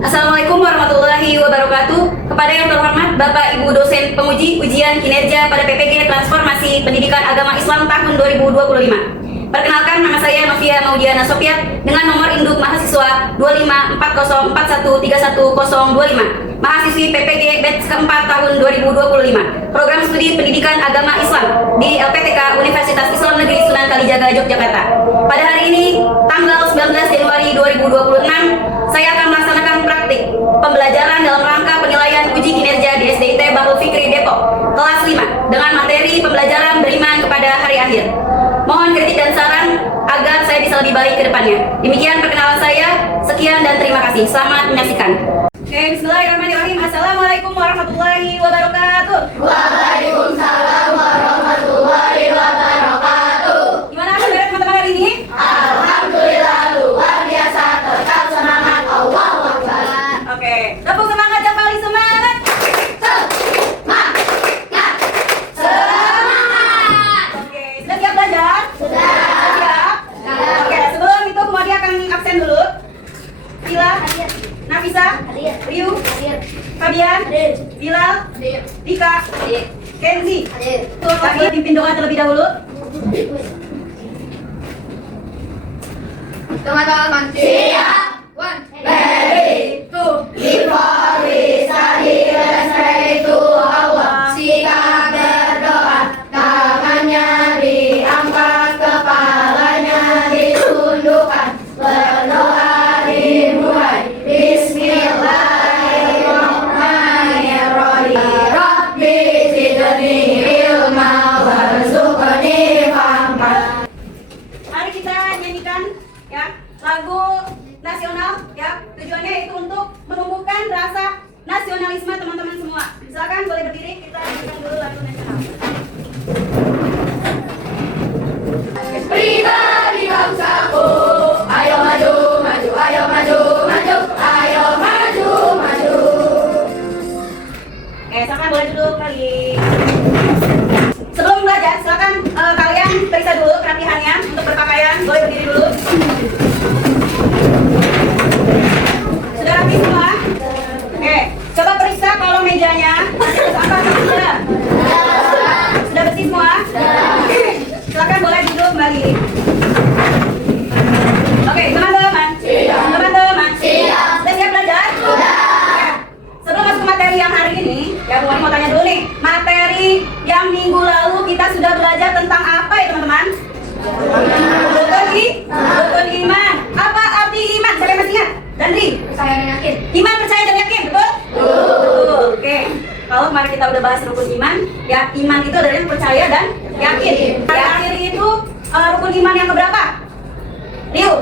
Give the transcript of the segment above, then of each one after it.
Assalamualaikum warahmatullahi wabarakatuh. Kepada yang terhormat Bapak Ibu dosen penguji ujian kinerja pada PPG Transformasi Pendidikan Agama Islam tahun 2025. Perkenalkan, nama saya Novia Maudiana Sofiat dengan nomor induk mahasiswa 2540413125. Mahasiswi PPG batch keempat tahun 2025. Program Studi Pendidikan Agama Islam di LPTK Universitas Islam Negeri Sunan Kalijaga, Yogyakarta. Pada hari ini, tanggal 19 Januari 2026, saya akan melaksanakan praktik pembelajaran dalam rangka penilaian uji kinerja di SDIT Bahrul Fikri Depok, kelas 5, dengan materi pembelajaran beriman kepada hari akhir. Mohon kritik dan saran agar saya bisa lebih baik ke depannya. Demikian perkenalan saya, sekian dan terima kasih. Selamat menyaksikan. Oke, bismillahirrahmanirrahim. Assalamualaikum warahmatullahi wabarakatuh. Waalaikumsalam warahmatullahi wabarakatuh. Gimana kabar teman-teman hari ini? Alhamdulillah luar biasa, tetap semangat. Allahu Akbar. Oke, tepuk semangat yang paling semangat. Semangat, semangat. Oke, sudah siap belajar? Sudah. Siap? Oke, sebelum itu Modi akan absen dulu. Sila, Nafisa, Ryu, Fabian, Bilal, Dika, Kenzi. Lagi pimpin doa terlebih dahulu. Teman-teman siap. One, ready, two, before we study, let's pray to Allah. Sikap berdoa, tangannya diangkat, kepalanya ditundukkan, berdoa dimulai. Bismillahirrahmanirrahim. Rabbi zidni ilma warzuqni fahma. Mari kita nyanyikan ya lagu nasional ya. Tujuannya itu untuk menumbuhkan rasa nasionalisme teman-teman semua. Silakan boleh berdiri, kita nyanyikan dulu lagu nasional. Pribadi bangsaku, ayo maju, maju, ayo maju, maju, ayo maju, maju. Silakan boleh duduk lagi. Sebelum belajar, silakan kalian periksa dulu kerapihannya untuk berpakaian. Boleh berdiri dulu. Sudah rapi semua? Oke, coba periksa kolong mejanya. Apa sudah? Sudah bersih semua? Silakan boleh duduk kembali. Oke, teman-teman. Teman-teman. Sudah siap belajar? Sudah. Sebelum masuk materi yang hari ini, ya Bu mau tanya dulu nih. Materi yang minggu lalu kita sudah belajar tentang apa ya teman-teman? Rukun iman. Apa arti iman? Siapa yang masih ingat? Dandri? Percaya dan yakin. Iman, percaya dan yakin, betul? Betul. Oke. Kalau kemarin kita udah bahas rukun iman, ya iman itu adalah yang percaya dan yakin. Hari akhir itu rukun iman yang keberapa? Riu?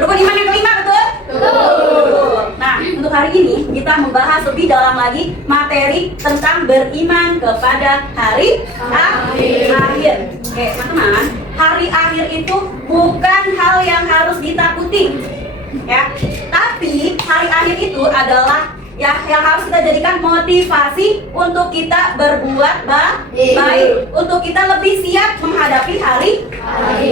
Rukun iman yang kelima, betul? Betul. Nah, untuk hari ini kita membahas lebih dalam lagi materi tentang beriman kepada hari akhir. Oke, teman-teman, hari akhir itu bukan hal yang harus ditakuti, ya. Tapi hari akhir itu adalah ya yang harus kita jadikan motivasi untuk kita berbuat baik, untuk kita lebih siap menghadapi hari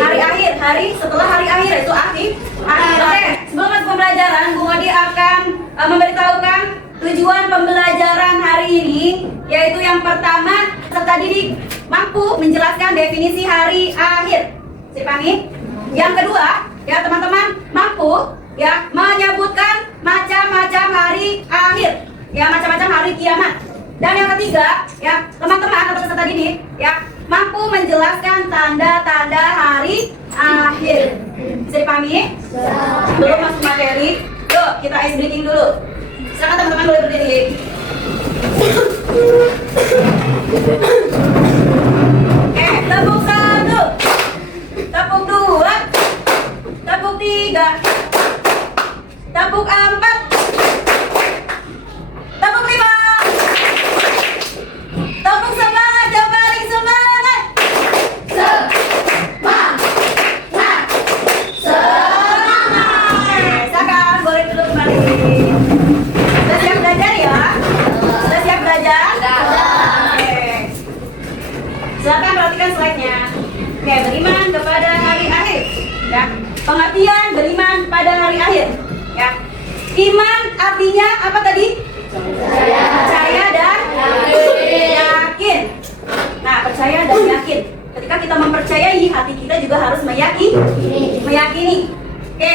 akhir, hari setelah hari akhir itu akhir. Oke, sebelum masuk pembelajaran, Bu Modi akan memberitahukan tujuan pembelajaran hari ini, yaitu yang pertama, peserta didik mampu menjelaskan definisi hari akhir. Dipahami? Yang kedua, ya teman-teman mampu ya menyebutkan macam-macam hari akhir, ya macam-macam hari kiamat. Dan yang ketiga, ya teman-teman atau peserta didik ya mampu menjelaskan tanda-tanda hari akhir. Bisa dipahami? Belum masuk materi, yuk kita ice breaking dulu. Silakan teman-teman boleh berdiri. Oke, tepuk 1, tepuk 2, tepuk 3, tepuk 4, tepuk 5, tepuk semangat yang paling semangat. Silakan boleh duduk kembali. Sudah siap belajar ya? Sudah siap belajar? Oke. Silakan perhatikan slide-nya. Oke, beriman kepada hari akhir. Ya, pengertian beriman pada hari akhir. Ya, Iman artinya apa tadi? Percaya dan yakin. Nah, percaya dan yakin. Ketika kita mempercayai, hati kita juga harus meyakini. Oke.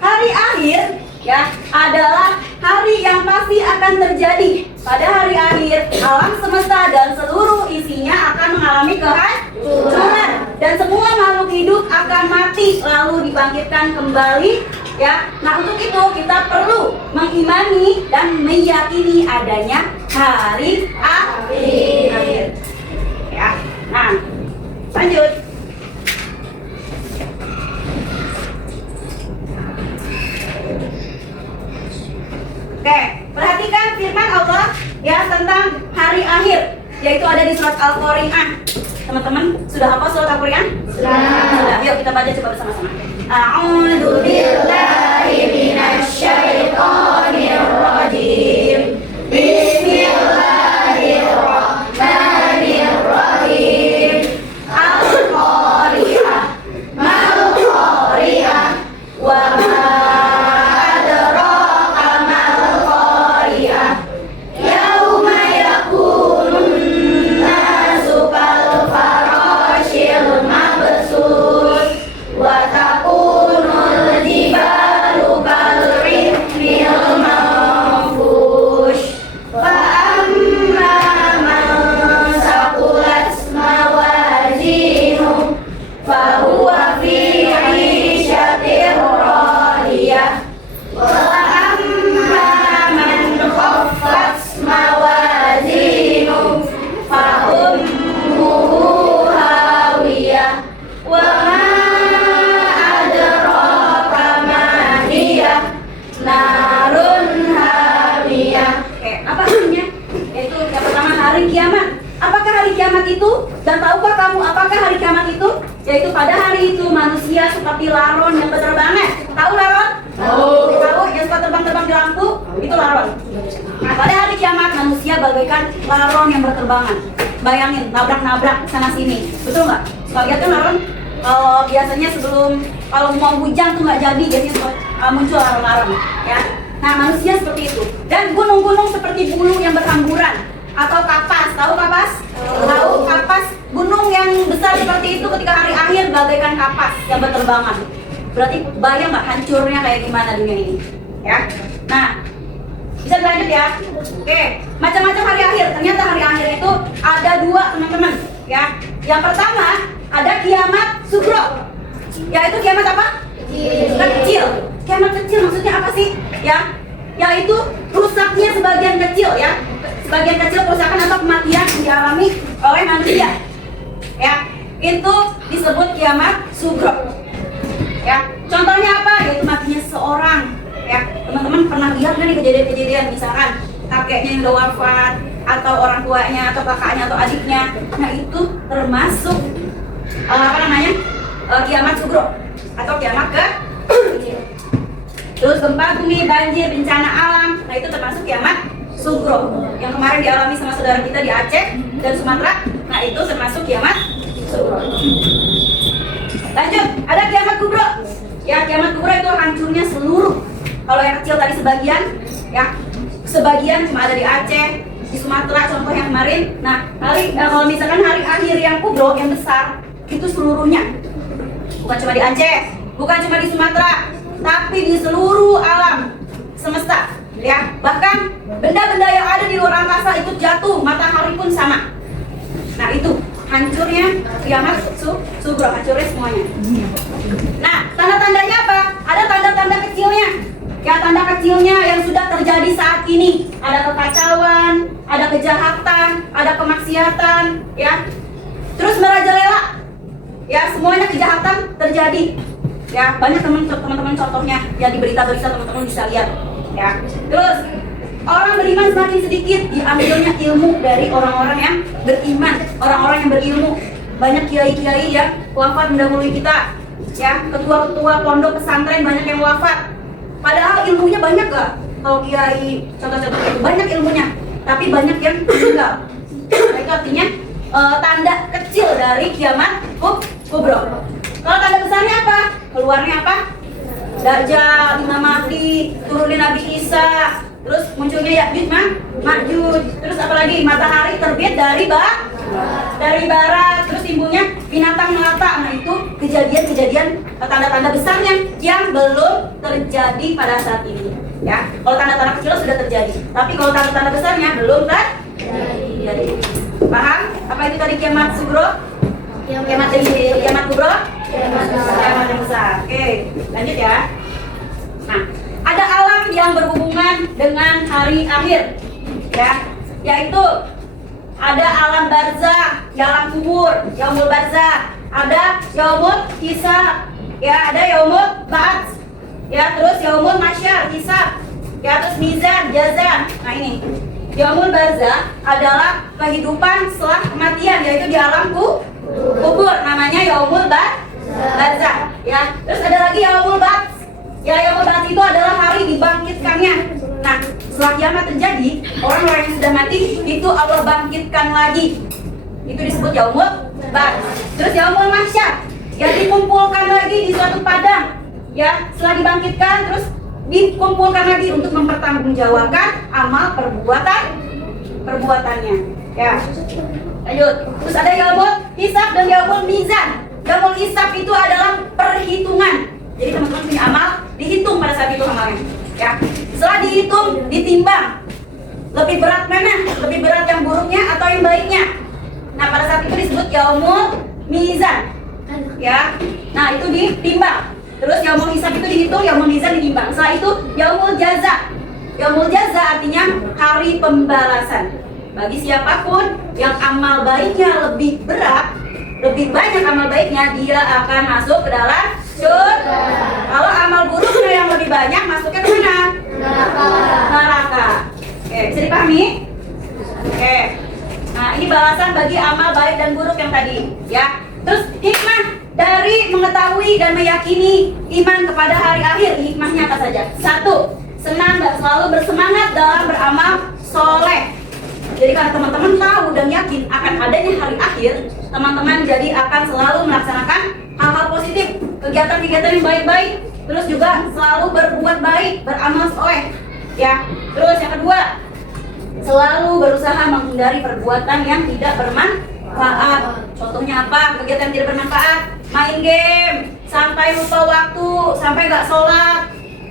Hari akhir ya adalah hari yang pasti akan terjadi. Pada hari akhir, alam semesta dan seluruh isinya akan mengalami kehancuran dan semua makhluk hidup akan mati lalu dibangkitkan kembali. Ya, nah untuk itu kita perlu mengimani dan meyakini adanya hari akhir. Ya, nah lanjut. Oke, perhatikan firman Allah ya tentang hari akhir, yaitu ada di surat Al-Qari'ah. Teman-teman sudah hafal surat Al-Qari'ah? Sudah. Yuk kita baca coba bersama-sama. A'udzu billahi minasy syaithanir rajim. Bismillahirrahmanirrahim. Al-Qari'ah. Mal Qari'ah. Wa ma adraka mal Qari'ah. Yauma yakunun nasu kal farashil mabsus wa takunul jibalu kal ihnil manfush. Fa amma man saqulat mawazinuhu fa huwa fi 'ishatin radiyah. Wa amma man khaffat mawazinuhu fa ummuhu hawiyah. Wa ma adraka ma hiya narun hamiyah. Oke, apa artinya? Yaitu yang pertama hari kiamat. Apakah hari kiamat itu? Dan tahukah kamu apakah hari kiamat itu? Yaitu pada hari itu manusia seperti laron yang berterbangan. Tahu laron? Tahu yang suka terbang-terbang di lampu? Itu laron. Nah, pada hari kiamat manusia bagaikan laron yang berterbangan. Bayangin, nabrak-nabrak sana sini. Betul nggak? Suka lihat kan laron? Kalau biasanya kalau mau hujan tuh nggak jadi, biasanya muncul laron-laron. Ya. Nah, manusia seperti itu. Dan gunung-gunung seperti bulu yang berhamburan atau kapas. Tahu kapas? Tahu kapas? Gunung yang besar seperti itu ketika hari akhir bagaikan kapas yang berterbangan. Berarti bayang nggak hancurnya kayak gimana dunia ini? Ya. Nah, bisa dilanjut ya. Oke, macam-macam hari akhir. Ternyata hari akhir itu ada dua, teman-teman. Ya. Yang pertama ada kiamat sugro. Yaitu kiamat apa? Kecil. Kiamat kecil maksudnya apa sih? Ya, yaitu rusaknya sebagian kecil ya. Sebagian kecil kerusakan atau kematian yang dialami oleh manusia. Ya, itu disebut kiamat sugro. Ya, contohnya apa? Yaitu matinya seorang. Ya, teman-teman pernah lihat nggak nih kejadian-kejadian misalkan kakeknya yang udah wafat atau orang tuanya atau kakaknya atau adiknya. Nah, itu termasuk kiamat sugro atau kiamat kecil. Terus gempa bumi, banjir, bencana alam. Nah, itu termasuk kiamat sugro yang kemarin dialami sama saudara kita di Aceh dan Sumatera. Nah, itu termasuk kiamat sugro. Lanjut, ada kiamat kubro. Ya, kiamat kubro itu hancurnya seluruh. Kalau yang kecil tadi sebagian, ya sebagian cuma ada di Aceh, di Sumatera contoh yang kemarin. Nah, kalau misalkan hari akhir yang kubro yang besar itu seluruhnya, bukan cuma di Aceh, bukan cuma di Sumatera, tapi di seluruh alam semesta. Ya, bahkan benda-benda yang ada di luar angkasa ikut jatuh, matahari pun sama. Nah, itu hancurnya kiamat sugro, hancurnya semuanya. Nah, tanda-tandanya apa? Ada tanda-tanda kecilnya. Ya, tanda kecilnya yang sudah terjadi saat ini. Ada kekacauan, ada kejahatan, ada kemaksiatan, ya. Terus merajalela. Ya, semuanya kejahatan terjadi. Ya, banyak teman-teman contohnya yang di berita-berita teman-teman bisa lihat. Ya, terus orang beriman semakin sedikit, diambilnya ilmu dari orang-orang yang beriman, orang-orang yang berilmu. Banyak kiai-kiai yang wafat mendahului kita. Ya, ketua-ketua pondok pesantren banyak yang wafat. Padahal ilmunya banyak gak? Kalau kiai contoh-contoh itu banyak ilmunya, tapi banyak yang meninggal. Nah, itu artinya tanda kecil dari kiamat kubro. Kalau tanda besarnya apa? Keluarnya apa? Dajjal, Imam Mahdi, lagi? Turunin Nabi Isa. Terus munculnya Ya'juj Ma'juj. Terus apalagi? Matahari terbit dari barat. Terus timbulnya binatang melata. Nah, itu kejadian-kejadian tanda-tanda besarnya yang belum terjadi pada saat ini. Ya, kalau tanda-tanda kecil sudah terjadi. Tapi kalau tanda-tanda besarnya belum terjadi. Paham? Apa itu tadi kiamat sugro? Kiamat kubro? Kiamat yang besar. Oke, lanjut ya. Nah, ada alam yang berhubungan dengan hari akhir, ya, yaitu ada alam barzakh, alam kubur, yaumul barzakh, ada yaumul hisab, ya, ada yaumul ba'ts, ya, terus yaumul masyar, hisab, ya, terus mizan, jazan. Nah, ini yaumul barzakh adalah kehidupan setelah kematian, yaitu di alam kubur, namanya yaumul barzakh, ya. Terus ada lagi yaumul ba'ts. Ya, yaumul ba'ts itu adalah hari dibangkitkannya. Nah, setelah kiamat terjadi, orang-orang yang sudah mati itu Allah bangkitkan lagi. Itu disebut yaumul ba'ts. Terus yaumul mahsyar, ya, dikumpulkan lagi di suatu padang. Ya, setelah dibangkitkan terus dikumpulkan lagi untuk mempertanggungjawabkan amal perbuatannya. Ya. Lanjut. Terus ada yaumul hisab dan yaumul mizan. Yaumul hisab itu adalah perhitungan. Jadi teman-teman punya amal, dihitung pada saat itu amalnya, ya. Setelah dihitung, ditimbang. Lebih berat mana? Lebih berat yang buruknya atau yang baiknya? Nah, pada saat itu disebut yaumul mizan, ya. Nah, itu ditimbang. Terus yaumul hisab itu dihitung, yaumul mizan ditimbang. Setelah itu yaumul jaza. Yaumul jaza artinya hari pembalasan. Bagi siapapun yang amal baiknya lebih berat, lebih banyak amal baiknya, dia akan masuk ke dalam surga. Kalau amal buruknya yang lebih banyak, masuknya ke mana? Neraka. Oke, bisa dipahami? Oke. Nah, ini balasan bagi amal baik dan buruk yang tadi, ya. Terus hikmah dari mengetahui dan meyakini iman kepada hari akhir, hikmahnya apa saja? 1. Senang dan selalu bersemangat dalam beramal soleh. Jadi kalau teman-teman tahu dan yakin akan adanya hari akhir, teman-teman jadi akan selalu melaksanakan hal-hal positif, kegiatan-kegiatan yang baik-baik, terus juga selalu berbuat baik, beramal soleh, ya. Terus yang kedua, selalu berusaha menghindari perbuatan yang tidak bermanfaat. Contohnya apa? Kegiatan yang tidak bermanfaat, main game sampai lupa waktu, sampai nggak sholat,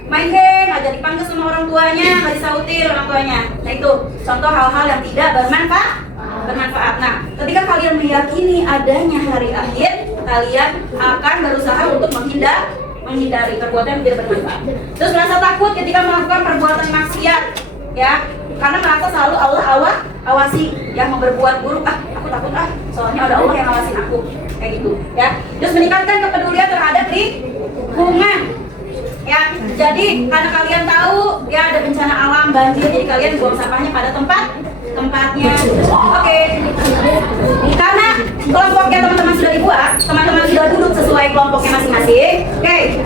main game aja dipanggil sama orang tuanya, nggak disautin orang tuanya. Nah, itu contoh hal-hal yang tidak bermanfaat. Nah, ketika kalian meyakini adanya hari akhir, kalian akan berusaha untuk menghindari perbuatan yang tidak bermanfaat. Terus merasa takut ketika melakukan perbuatan maksiat, ya, karena merasa selalu Allah awasi. Yang mau berbuat buruk, aku takut, soalnya ada Allah yang awasin aku, kayak gitu, ya. Terus meningkatkan kepedulian terhadap lingkungan. Ya, jadi karena kalian tahu ya ada bencana alam banjir, jadi kalian buang sampahnya pada tempatnya. Oke. Karena kelompoknya teman-teman sudah dibuat, teman-teman sudah duduk sesuai kelompoknya masing-masing. Oke.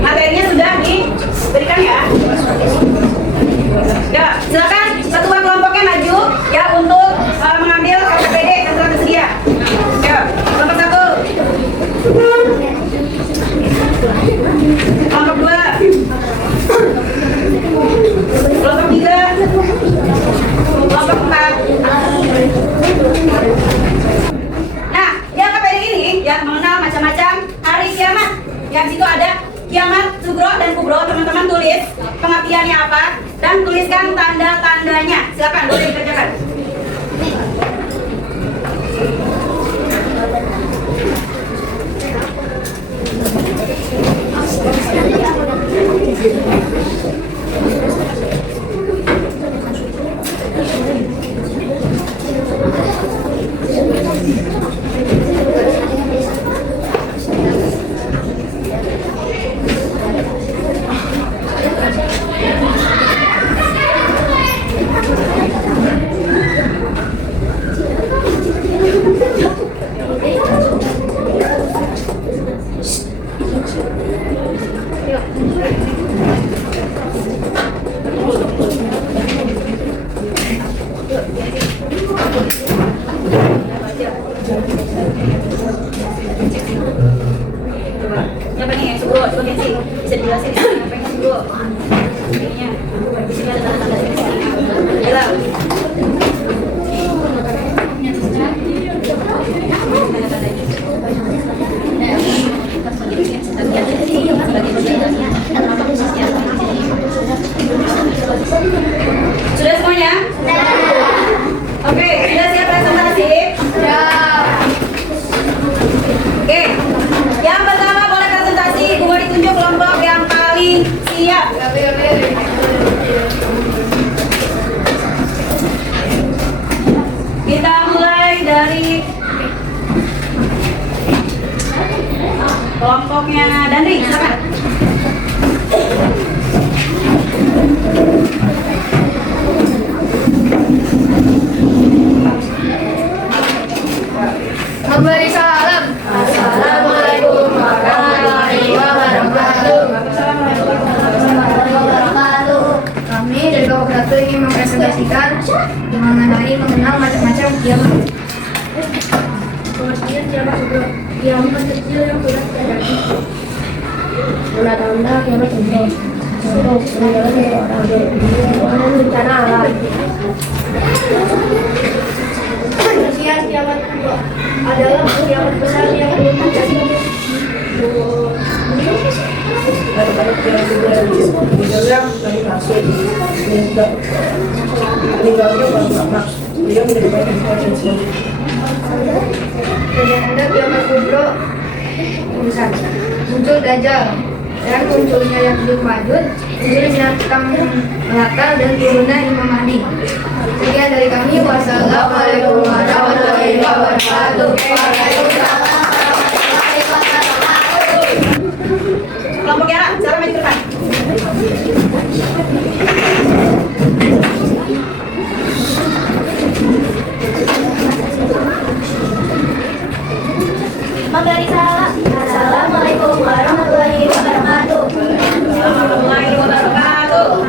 Materinya sudah diberikan ya. Ya, silakan ketua kelompoknya maju ya untuk mengambil KPD yang telah tersedia. Ya, kelompok 1. Kelompok 2, kelompok 3, kelompok 4. Nah, yang KPD ini ya mengenal macam-macam hari kiamat. Yang situ ada kiamat sugro dan kubro. Teman-teman tulis pengertiannya apa dan tuliskan tanda-tandanya. Silakan boleh dikerjakan. Subro. Ininya. Di sini ada tanda-tanda. Hilang. Sudah semuanya? Oke, sudah siap presentasi? Oke, yang pertama boleh presentasi. Boleh ditunjuk kelompok yang paling siap. Kita mulai dari kelompoknya Dandri, silakan. Memberi salam. Assalamualaikum warahmatullahi wabarakatuh. Kami dari Kelompok 1 ingin mempresentasikan mengenal macam-macam kiamat. Pengertian kiamat kubro. Kiamat kecil yang sudah terjadi. Tanda-tanda kiamat kubro. Contoh, meninggalnya orang bencana alam. Pengertian kiamat kubro adalah kiamat besar yang belum terjadi. Tanda kiamat kubro muncul Dajjal dan munculnya Ya'juj Ma'juj, muncul binatang melata dan turunnya Imam Mahdi. Sekian dari kami. Wassalamualaikum warahmatullahi wabarakatuh. Kelompok Yara, silakan maju ke depan. Memberi salam. Assalamualaikum warahmatullahi wabarakatuh. Warahmatullahi wabarakatuh.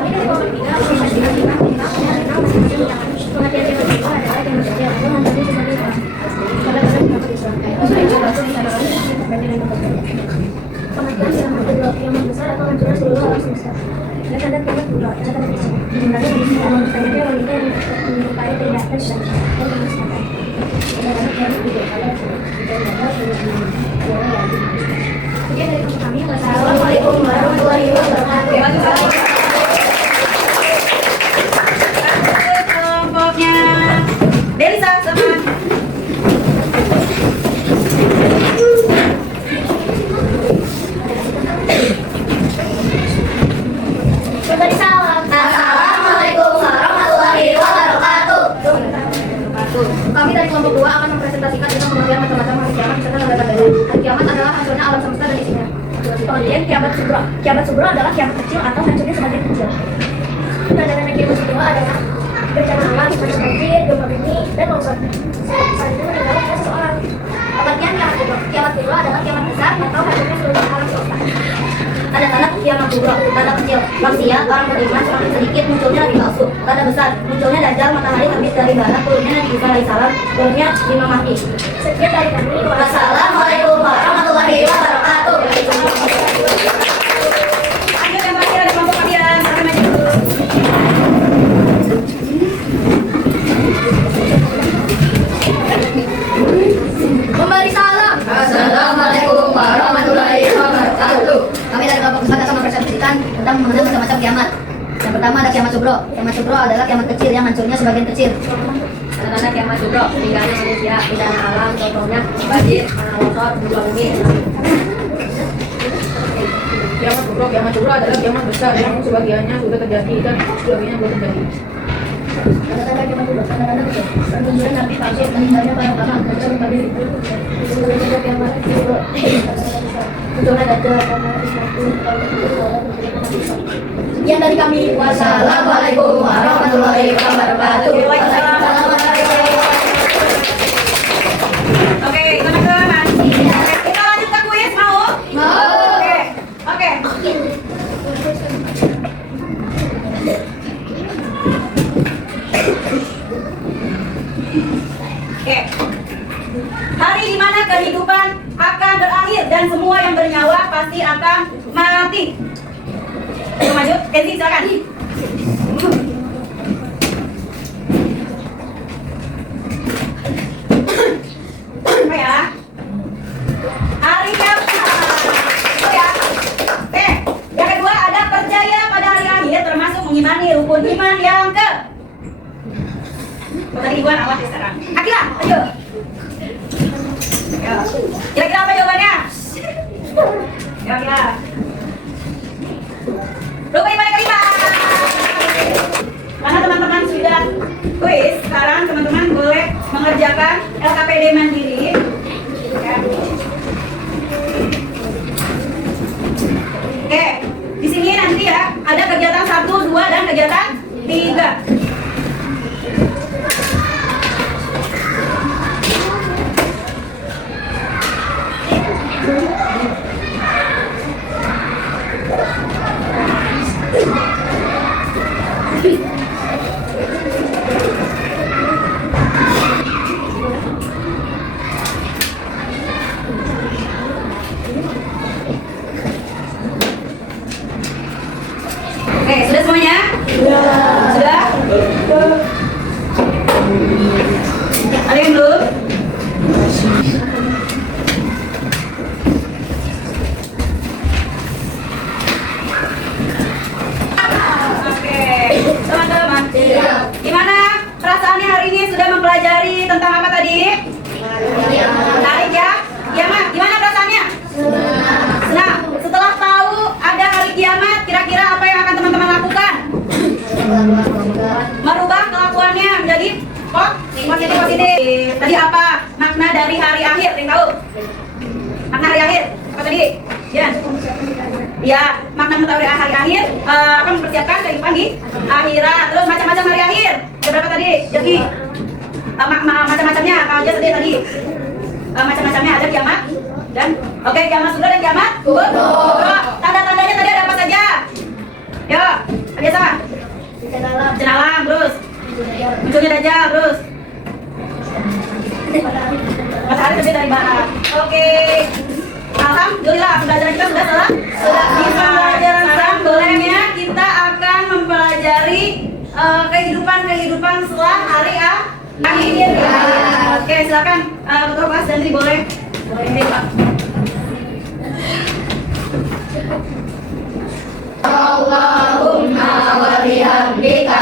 Assalamualaikum warahmatullahi wabarakatuh. Kelompoknya Delisa, silakan. Memberi salam. Assalamualaikum warahmatullahi wabarakatuh. Kami dari kelompok 2 akan mempresentasikan tentang pengertian macam-macam hari kiamat serta tanda-tandanya. Hari kiamat adalah hancurnya alam semesta dan isinya. Pengertian kiamat subro. Kiamat subro adalah kiamat kecil atau hancurnya semakin kecil. Tanda-tanda kiamat subro adalah bencana alam seperti banjir, gempa bumi, dan longsor. Selanjutnya meninggalnya seseorang. Pengertian kiamat subro. Kiamat subro adalah kiamat besar atau hancurnya seluruh alam semesta. Ada tanda kiamat kubro, tanda kecil, maksiat, orang beriman semakin sedikit, munculnya nabi palsu. Tanda besar, munculnya Dajjal, matahari terbit dari barat, turunnya Nabi Isa alaihissalam, turunnya Imam Mahdi. Sekian dari kami. Wassalamualaikum warahmatullahi wabarakatuh. Lanjut yang terakhir ada kelompok kalian, silakan maju dulu. Memberi salam. Assalamualaikum warahmatullahi wabarakatuh. Kami dari kelompok 4 akan mempresentasikan tentang mengenal macam-macam kiamat. Yang pertama ada kiamat subro. Kiamat subro adalah kiamat kecil yang hancurnya sebagian kecil. Tanda-tanda kiamat subro, meninggalnya manusia, bencana alam, contohnya banjir, longsor, gempa bumi. Kiamat subro adalah kiamat besar yang sebagiannya sudah terjadi dan sebagiannya belum terjadi. Tanda-tanda kiamat subro, tanda-tanda kecil, pertunjukan nabi palsu, meninggalnya para ulama, muncul banjir. Tanda-tanda kiamat subro, munculnya Dajjal, sekian dari kami. Wassalamualaikum warahmatullahi wabarakatuh. Oke, teman-teman. Kita lanjut ke kuis, mau? Oke. Oke. Oke. Hari di mana kehidupan akan berakhir dan semua yang bernyawa pasti akan mati. Ayo maju, Kenzi silakan. Apa ya? Hari kiamat. Itu ya. Oke, yang kedua ada percaya pada hari akhir termasuk mengimani rukun iman yang ke. Tadi Iwan awal sekarang. Akila, ayo. Ya. Kira-kira apa jawabannya? Ya, Akila. Rukun iman yang kelima. Karena teman-teman sudah kuis, sekarang teman-teman boleh mengerjakan LKPD mandiri. Ya. Oke, di sini nanti ya ada kegiatan 1, 2 dan kegiatan 3. Oke, sudah semuanya? Sudah. Ada yang belum? Oke, teman-teman. Gimana perasaannya hari ini sudah mempelajari tentang apa tadi? Menarik ya? Kiamat, gimana perasaannya? Senang. Setelah tahu ada hari kiamat, kira-kira apa yang akan teman-teman lakukan? Merubah kelakuannya menjadi positif. Tadi apa makna dari hari akhir? Yang tahu? Makna hari akhir apa tadi? Ya, makna mengetahui hari akhir akan mempersiapkan kehidupan di akhirat. Terus macam-macam hari akhir. Ada berapa tadi? Jadi macam-macamnya apa aja tadi? Macam-macamnya ada kiamat dan oke, kiamat sudah dan kiamat kubur. Tanda-tandanya tadi ada apa saja? Yo, biasa. Cenalang, terus munculnya Dajjal, terus matahari terbit dari barat. Oke, alhamdulillah pembelajaran kita sudah selesai. Di pembelajaran selanjutnya kita akan mempelajari kehidupan setelah hari akhir. Oke, silakan Ketua Kelas dan Tri boleh Pak. Allahumma wa bihamdika